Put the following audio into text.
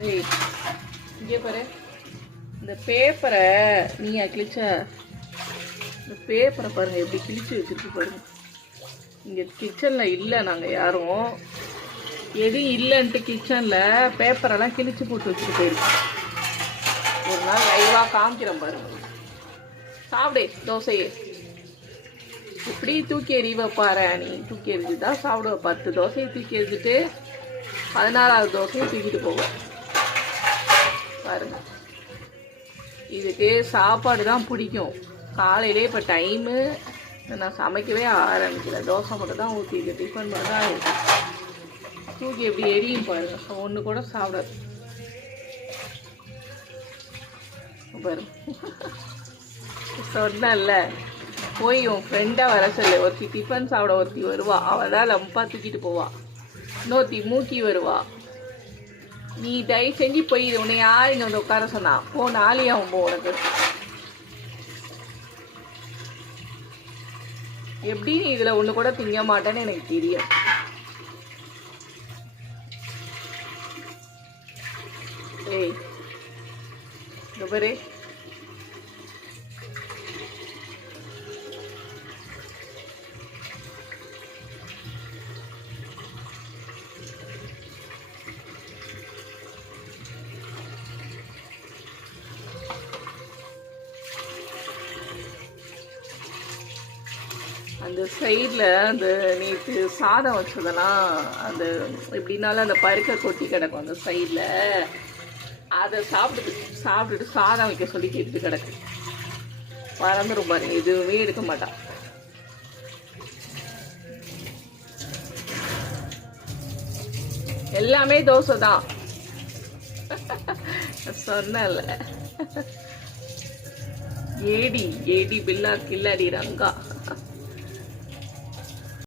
இங்கே பாரு. இந்த பேப்பரை நீயா கிழிச்ச? இந்த பேப்பரை பாருங்க எப்படி கிழிச்சு வச்சிருக்கு பாருங்க. இங்கே கிச்சனில் இல்லை நாங்கள் யாரும். எதுவும் இல்லைன்ட்டு கிச்சனில் பேப்பரெல்லாம் கிழிச்சு போட்டு வச்சுட்டு போயிருக்கோம். ஒரு நாள் லைவாக காமிக்கிறோம் பாருங்க சாப்பிடு தோசையை. இப்படி தூக்கி எறிவ பாரு நீ தூக்கி எறிஞ்சு தான் சாப்பிடுவ. பத்து தோசையை தூக்கி எறிஞ்சிட்டு பதினாறாவது தோசையை தூக்கிட்டு போவேன் பாருங்க. இதுக்கு சாப்பாடு தான் பிடிக்கும். காலையிலே இப்போ டைமு நான் சமைக்கவே ஆரம்பிக்கல. தோசை மட்டும் தான் ஊற்றி டிஃபன் மட்டும் தான் இருக்கு. தூக்கி எப்படி எரியும் பாருங்க. ஒன்று கூட சாப்பிடாது. பாருங்க. சொன்னல போய் உன் ஃப்ரெண்டாக வர சொல்லு. ஒருத்தி டிஃபன் சாப்பிட ஒருத்தி வருவா. அவள் தான் லம்பா தூக்கிட்டு போவா. இன்னொருத்தி மூக்கி வருவா. நீ தயவு செஞ்சு போய் உன்னை யார் இங்கே வந்து உட்கார சொன்னா? போ நாளையாகும் போ உனக்கு. எப்படி நீ இதில் ஒன்று கூட திங்க மாட்டேன்னு எனக்கு தெரியும். ஏய் இந்த பாரு. அந்த சைடில் அந்த நேற்று சாதம் வச்சதெல்லாம் அந்த எப்படின்னாலும் அந்த பருக்க கொட்டி கிடக்கும் அந்த சைடில் அதை சாப்பிட்டுட்டு சாப்பிட்டுட்டு சாதம் வைக்க சொல்லி கேட்டு கிடக்கு. மறந்துடும் பாருங்க எதுவுமே எடுக்க மாட்டான். எல்லாமே தோசை தான். சொன்னல ஏடி ஏடி பில்லா கில்லாடி ரங்கா.